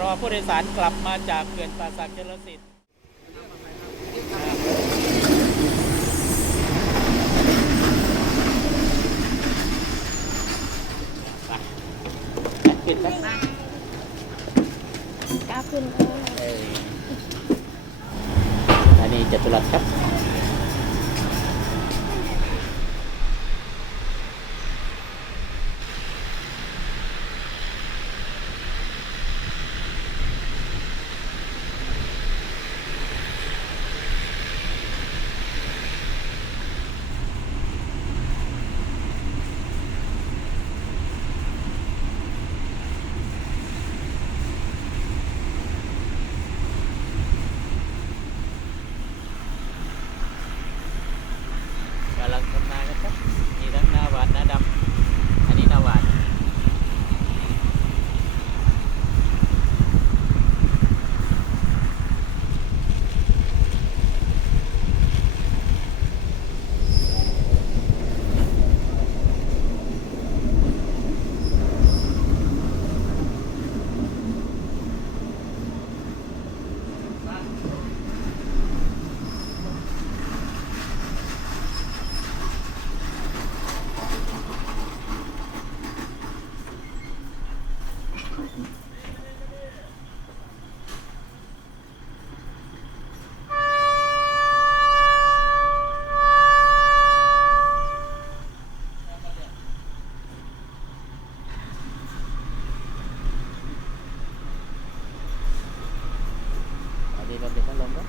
รอผู้โดยสารกลับมาจากเขื่อนป่าสักชลสิทธิ์ขึ้นไหมกล้าขึ้นอันนี้จตุรัสครับกำลังทำนากันครับมีทั้งนาหวานนาดำอันนี้นาหวานอันนี้เราเป็นพัดลมครับ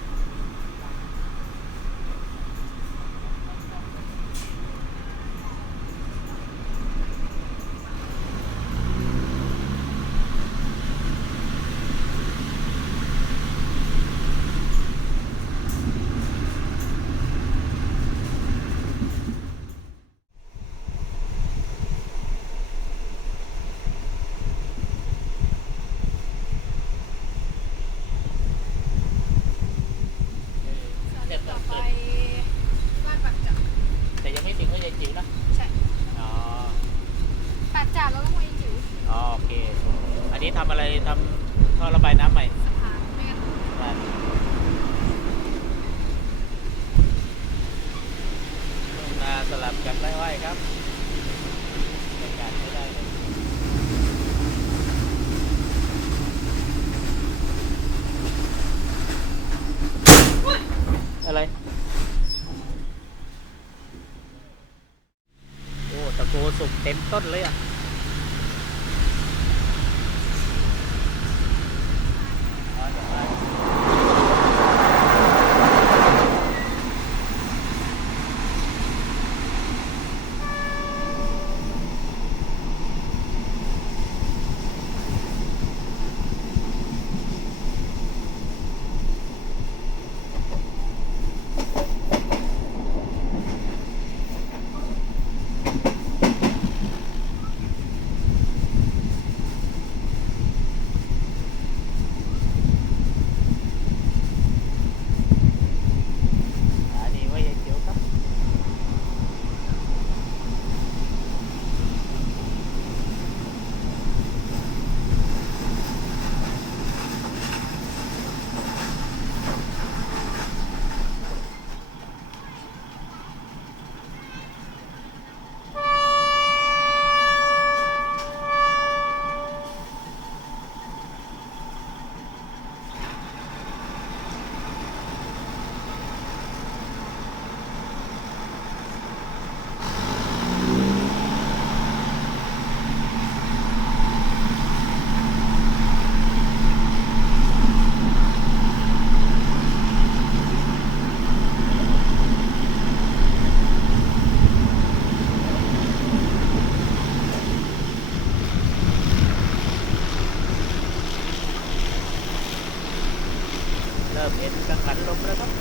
ต่อไปบ้านปักจับแต่ยังไม่ถึงก็ยังจิ๋วนะใช่อ๋อปักจับแล้วก็มวยจิ๋วอ๋อโอเคอันนี้ทำอะไรทำท่อระบายน้ำใหม่สะพานไม่งั้นนาสลับกับไร่อ้อยครับบรรยากาศไม่ได้เลยอะไรโอ้ตะโกสุกเต็มต้นเลยอ่ะอันนี้ว่ายังเจียวครับ เริ่มเห็นกังหันลมแล้วครับ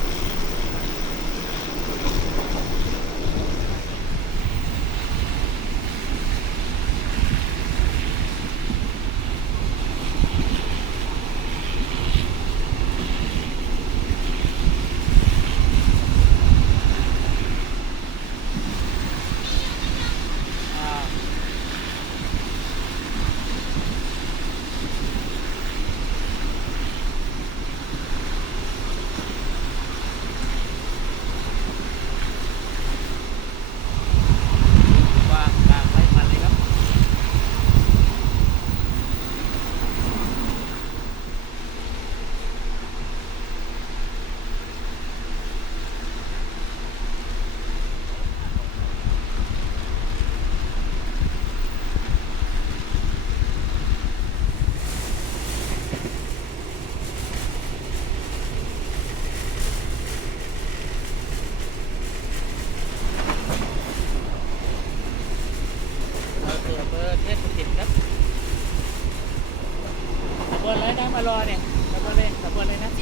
วนเลยนะมารอเนี่ยขบวนเลยขบวนเลยนะ 439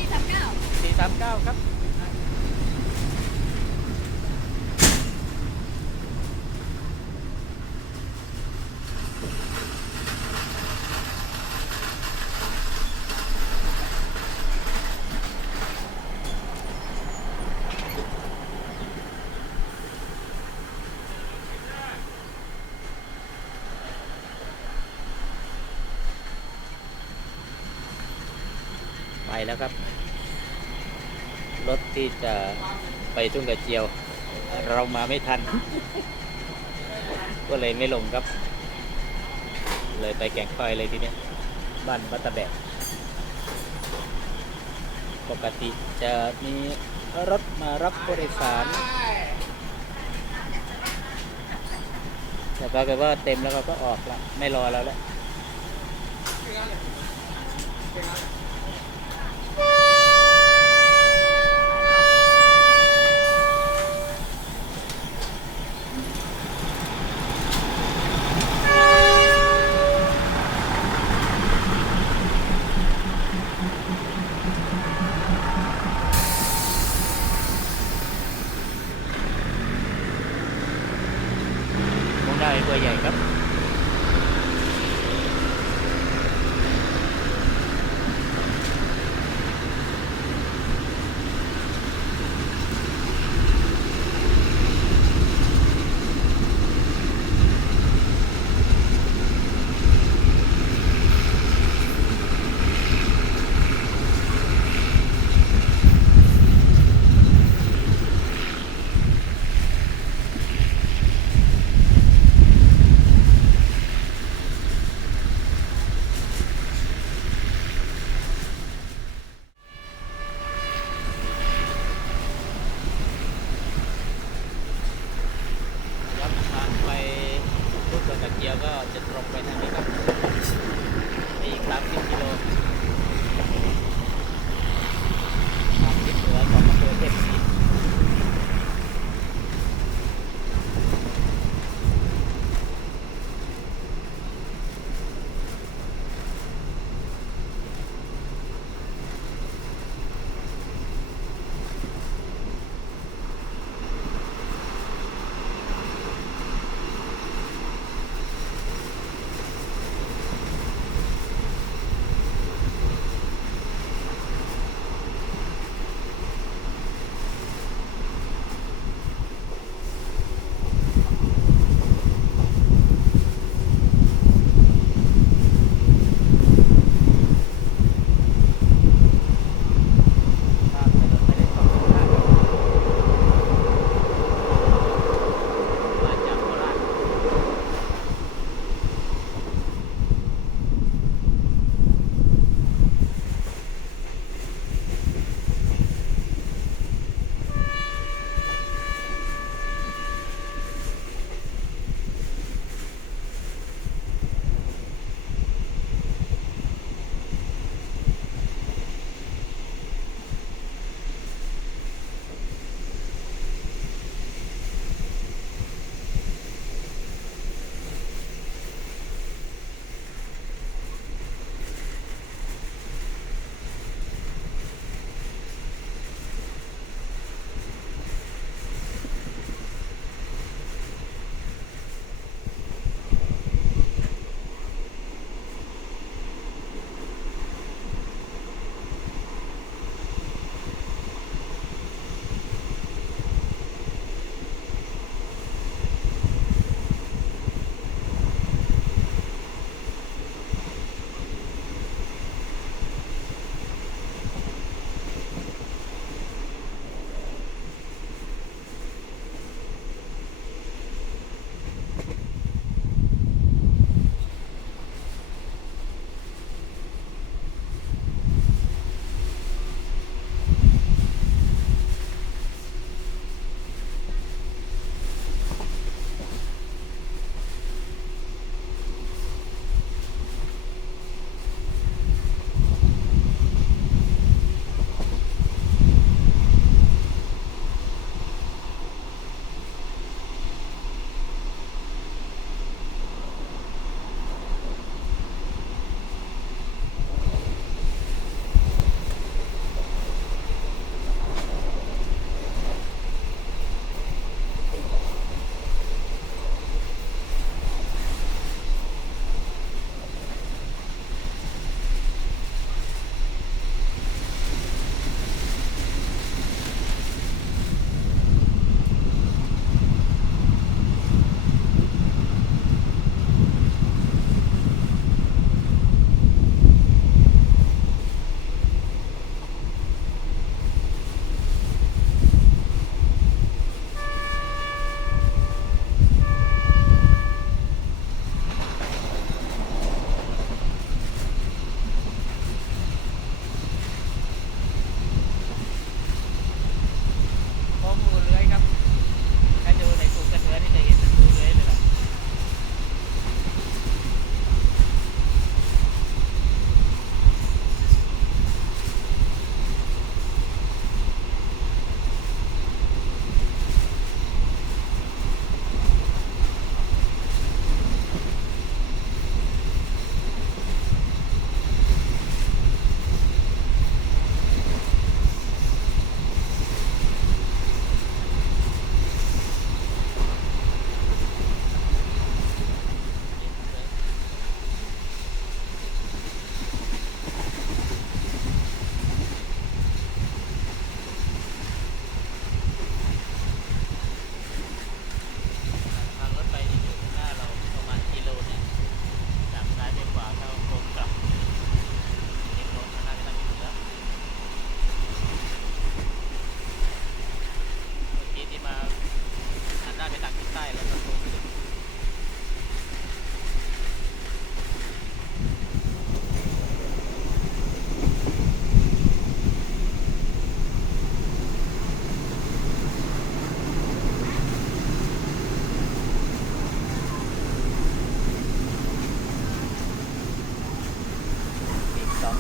439ครับไปแล้วครับรถที่จะไปทุ่งกระเจียว เรามาไม่ทัน ก็เลยไม่ลงครับ เลยไปแก่งคอยเลยทีเนี้ยบ้านบัตตะแบกปกติจะมีรถมารับผู้โดยสารแต่ปรากฏว่าเต็มแล้วเราก็ออกละไม่รอแล้วแหละมุ่งหน้าไปตัวใหญ่ครับ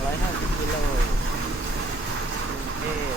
250 กิโลกรุงเทพ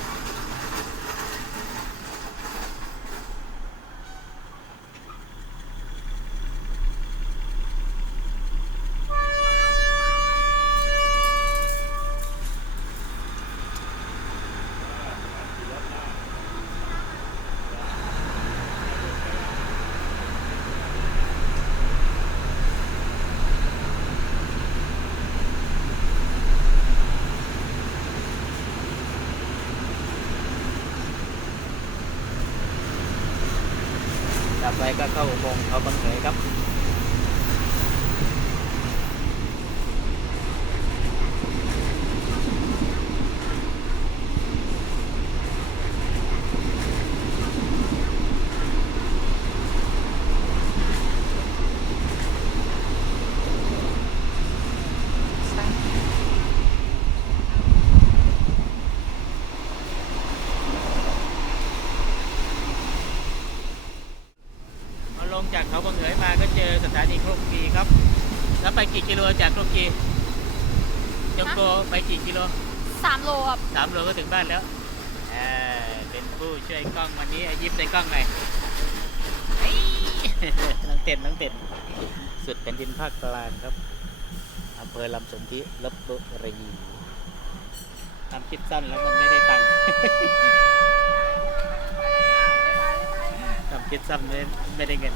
ต่อไปก็เข้าอุโมงค์เขาบางเหยครับ พอลงจากเขาบางเหยมาก็เจอสถานีโคกกีครับ แล้วไปกี่กิโลจากโคกกีจงโกไปกี่กิโล 3 โลครับ 3 โลก็ถึงบ้านแล้วเป็นผู้ช่วยกล้องวันนี้ยิ้มในกล้องหน่อยเฮ้ย น้องเต้นสุดแผ่นดินภาคกลางครับอำเภอลำสนธิลพบุรีทำคลิปสั้นแล้วมันไม่ได้ตังค์ ทำคลิปสั้นไม่ได้เงิน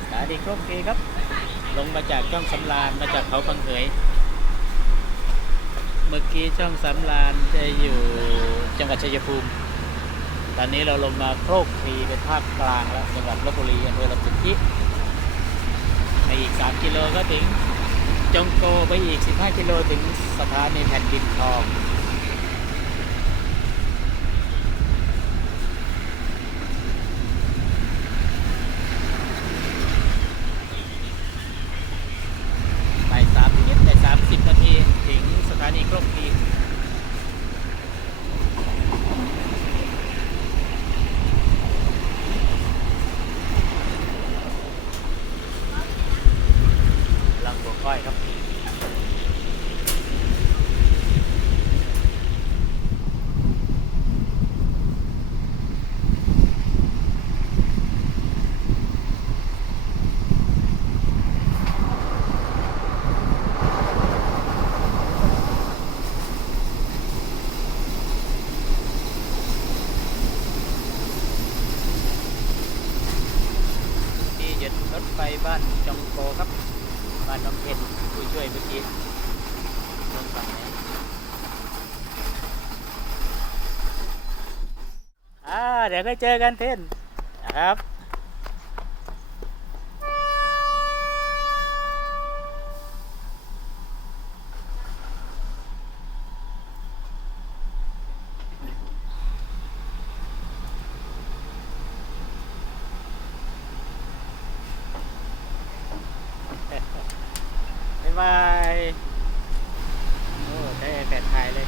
สถานีโคกกีครับ ลงมาจากช่องสำราญมาจากเขาบางเหยเมื่อกี้ช่องสำราญจะอยู่จังหวัดชัยภูมิ ตอนนี้เราลงมาโคกกีเป็นภาคกลางแล้วจังหวัดลพบุรีอำเภอลำสุทธิในอีก3 กิโลก็ถึงจงโกไปอีก15 กิโลถึงสถานีแผ่นดินทองบ่าย3 นิดแต่30 นาทีถึงสถานีโคกกีลังบัวก้อยครับที่หยุดรถไฟบ้านจงโกครับบ้านน้องเพชรผู้ช่วยเมื่อกี้ลงฝั่งไหนเดี๋ยวก็เจอกันเทนนะครับบ๊ายบายโอ้ได้แผ่นไทยเลย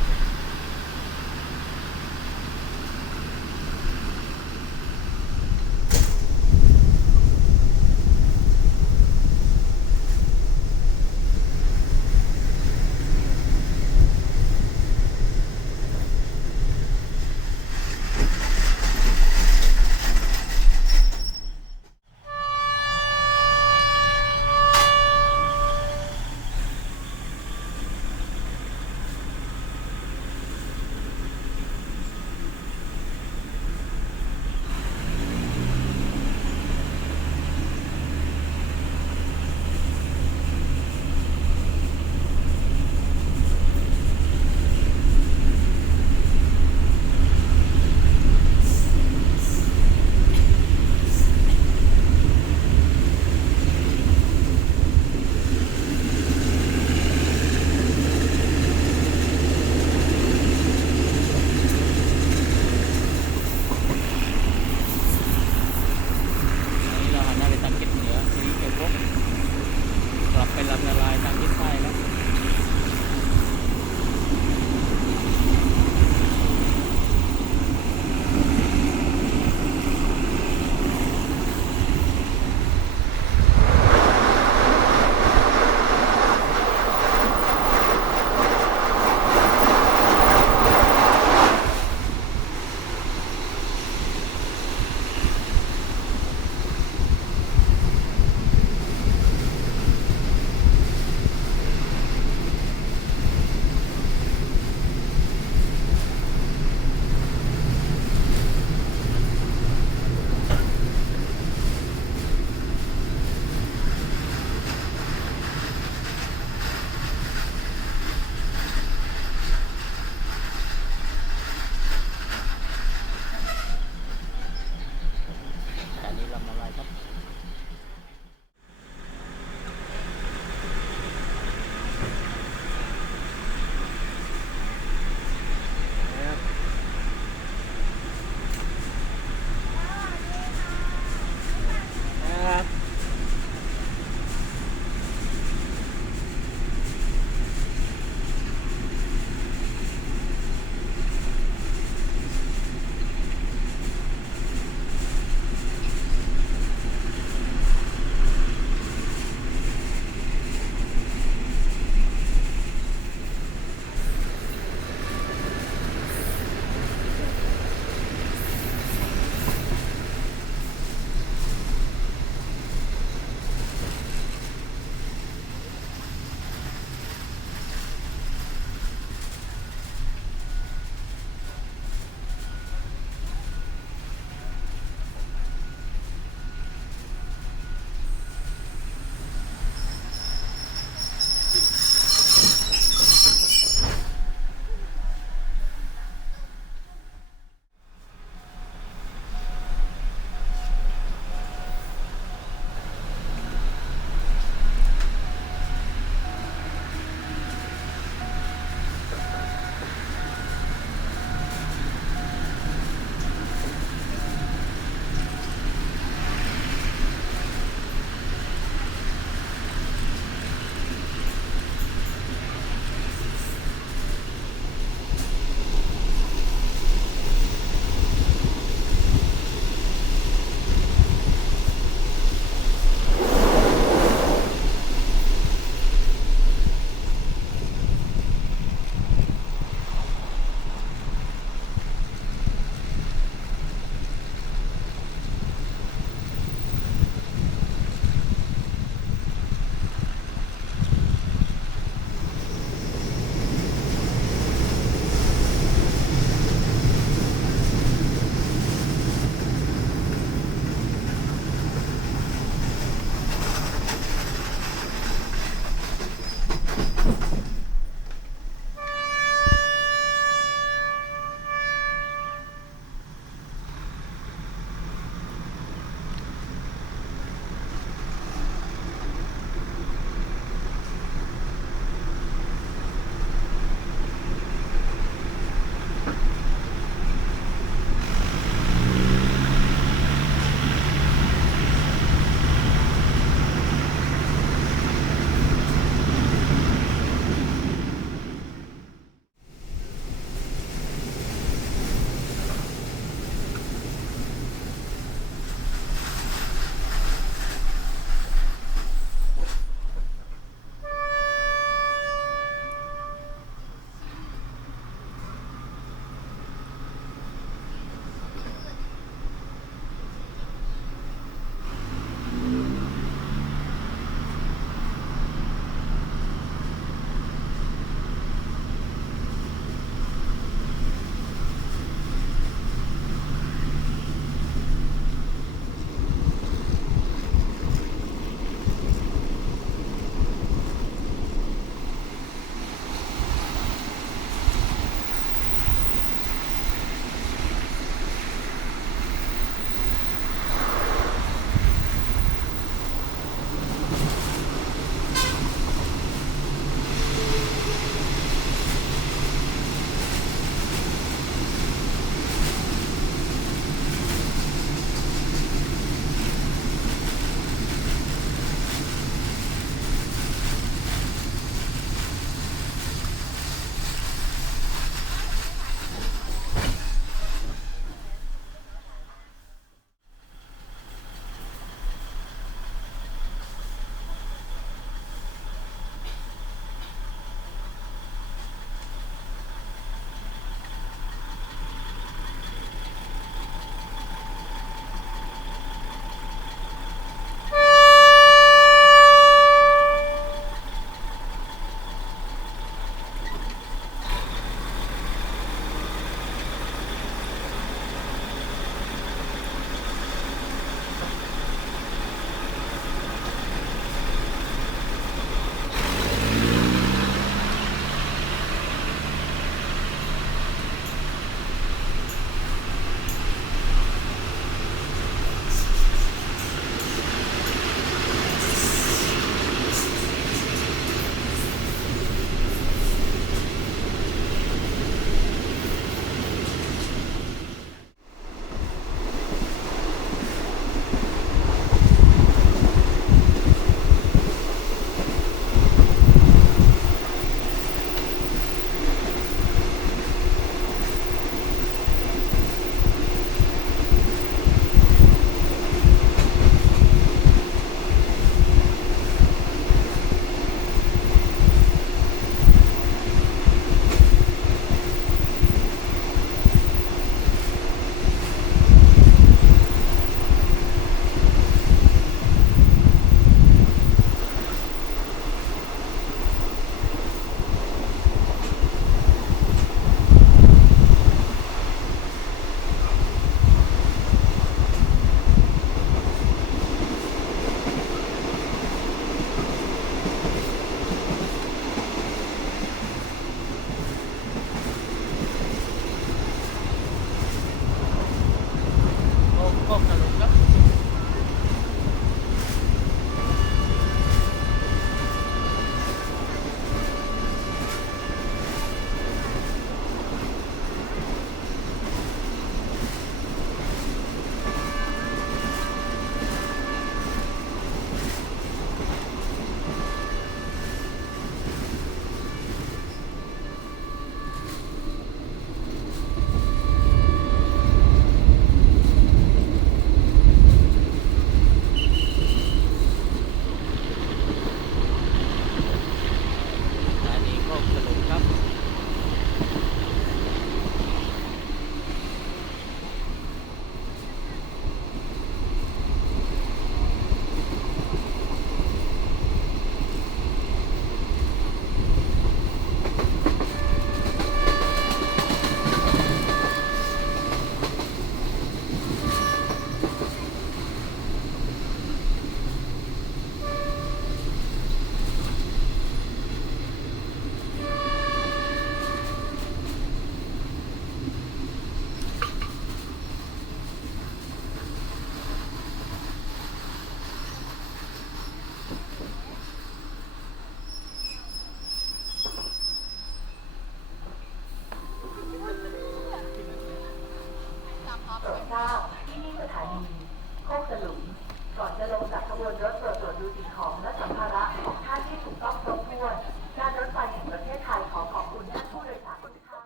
รถตรวจดูสิ่งของและสัมภาระของท่านที่ถูกต้องครบถ้วนการรถไฟแห่งประเทศไทยขอขอบคุณท่านผู้โดยสารทุกท่าน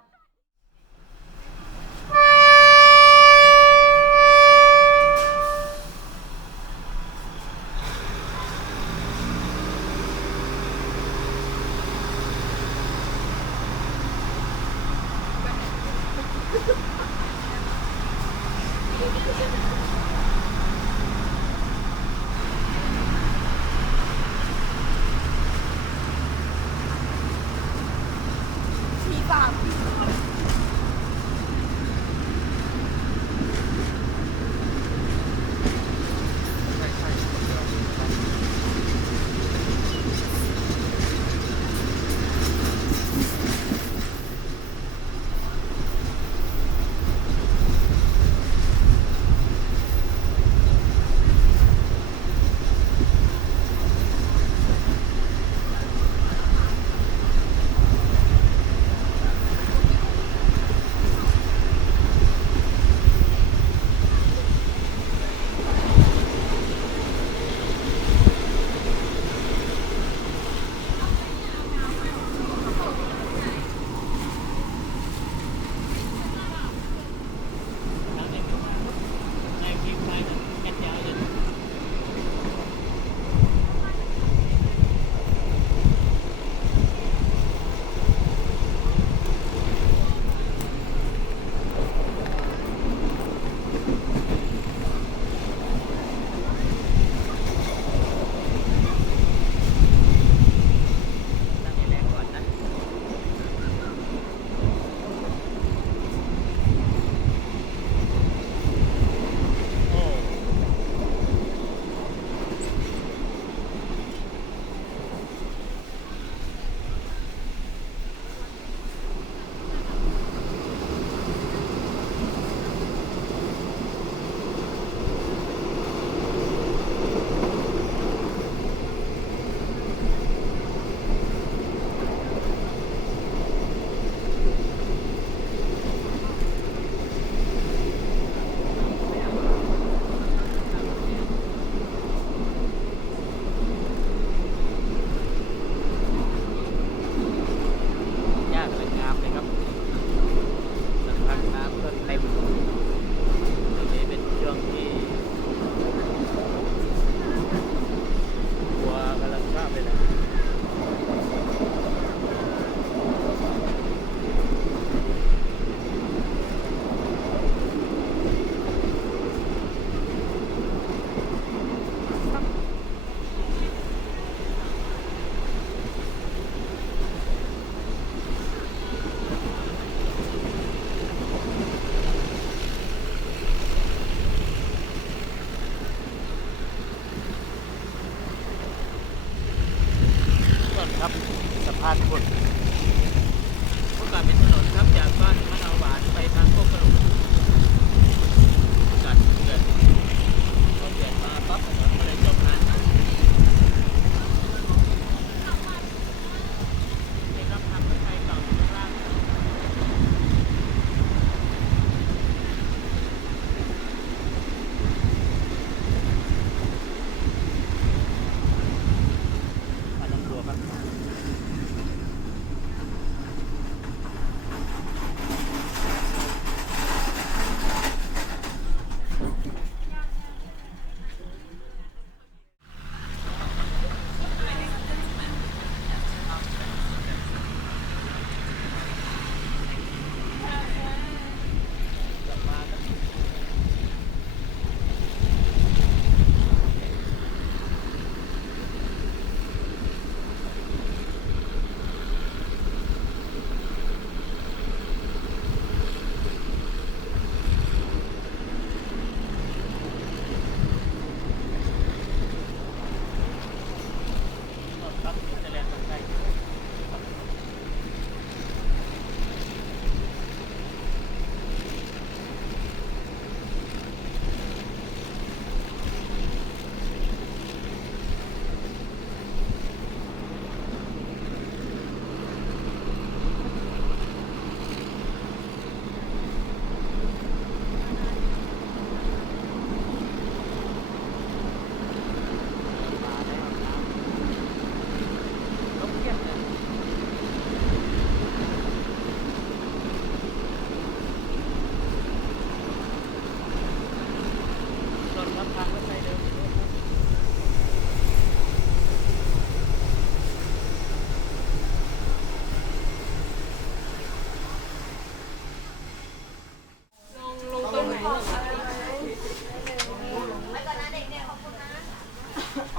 มีสาม ตั้งแรงก่อนนะโอ้ยากเลยงามเลยครับสะพานน้ำก็เต็มตรงนี้เป็นช่วงที่วัวกำลังข้ามไปเลยส่วนครับสะพานพุทธเมื่อก่อนเป็นถนนครับจากบ้านมะนาวหวานไปทางโคกกระหลุมกัดเกิดพอเปลี่ยนมาปั๊บถนนก็เลยจมน้ำนะเดี๋ยวครับทำรถไฟเก่าอยู่ข้างล่างนะมาน้ำตัวครับ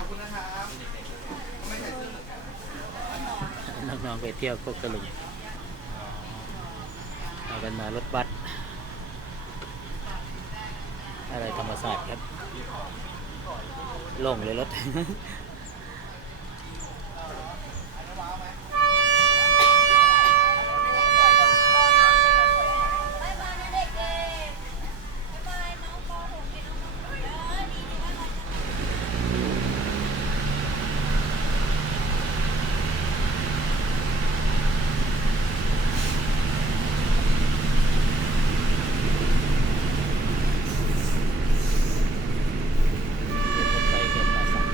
น้องๆไปเที่ยวโคกระลุงเอากันมารถบัสอะไรธรรมศาสตร์ครับโล่งเลยรถ รถไฟเกิดป่าสัก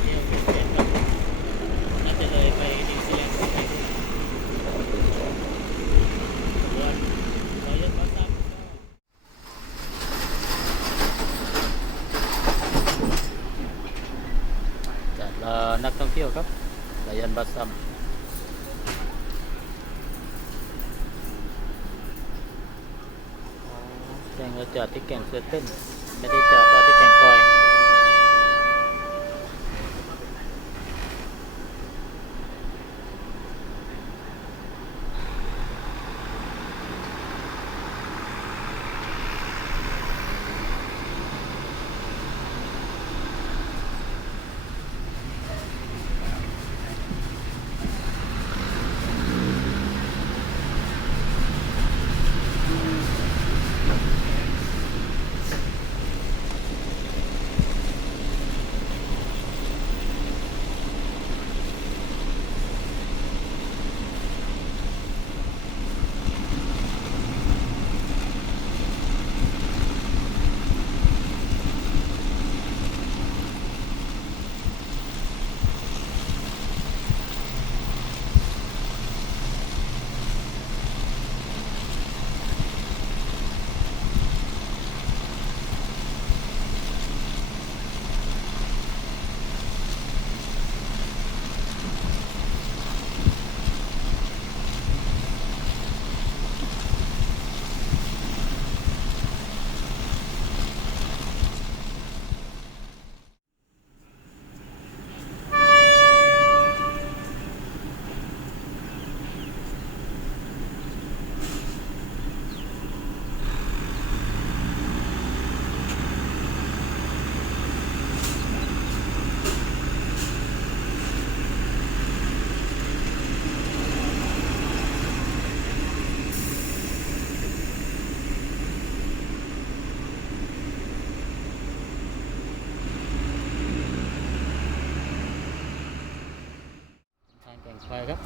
เที่ยวเปลี่ยนๆครับน่าจะเลยไปนิวซีแลนด์ไปด้วยเรายังมาซ้ำจัดนักท่องเที่ยวครับรยันบัสซัมแจ้งว่าจอดที่แก่งเสือเต้นไม่ได้จอดที่แก่งคอย ทางแก่งคอยครับ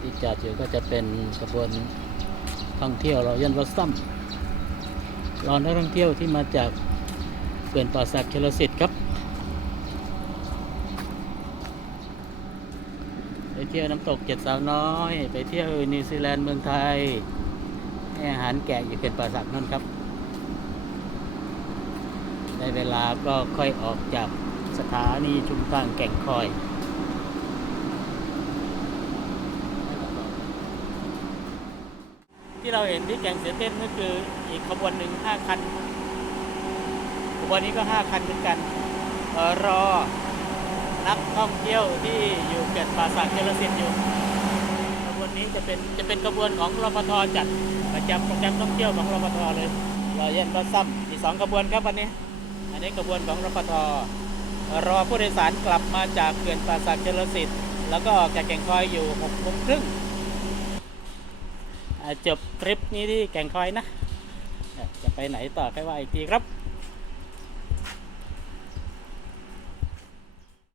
ที่จอดอยู่ก็จะเป็นขบวนท่องเที่ยวรอยัลบลัสซัมรอนักท่องเที่ยวที่มาจากเขื่อนป่าสักชลสิทธิ์ครับไปเที่ยวน้ำตกเจ็ดสาวน้อยไปเที่ยวนิวซีแลนด์เมืองไทยให้อาหารแกะอยู่เขื่อนป่าสักนั่นครับได้เวลาก็ค่อยออกจากสถานีชุมทางแก่งคอยที่เราเห็นที่แก่งเสือเต้นก็คืออีกขบวนหนึ่ง5 คันขบวนนี้ก็5 คันเหมือนกันรอนักท่องเที่ยวที่อยู่เขื่อนป่าสักชลสิทธิ์อยู่ขบวนนี้จะเป็นขบวนของรปภจัดประจำท่องเที่ยวของรปภเลยรอยัลบลัสซัมอีก2 ขบวนครับวันนี้อันนี้ขบวนของรปภรอผู้โดยสารกลับมาจากเขื่อนป่าสักชลสิทธิ์แล้วก็ออกจากแก่งคอยอยู่6:30จบทริปนี้ที่แก่งคอยนะจะไปไหนต่อค่อยว่าอีกทีครับ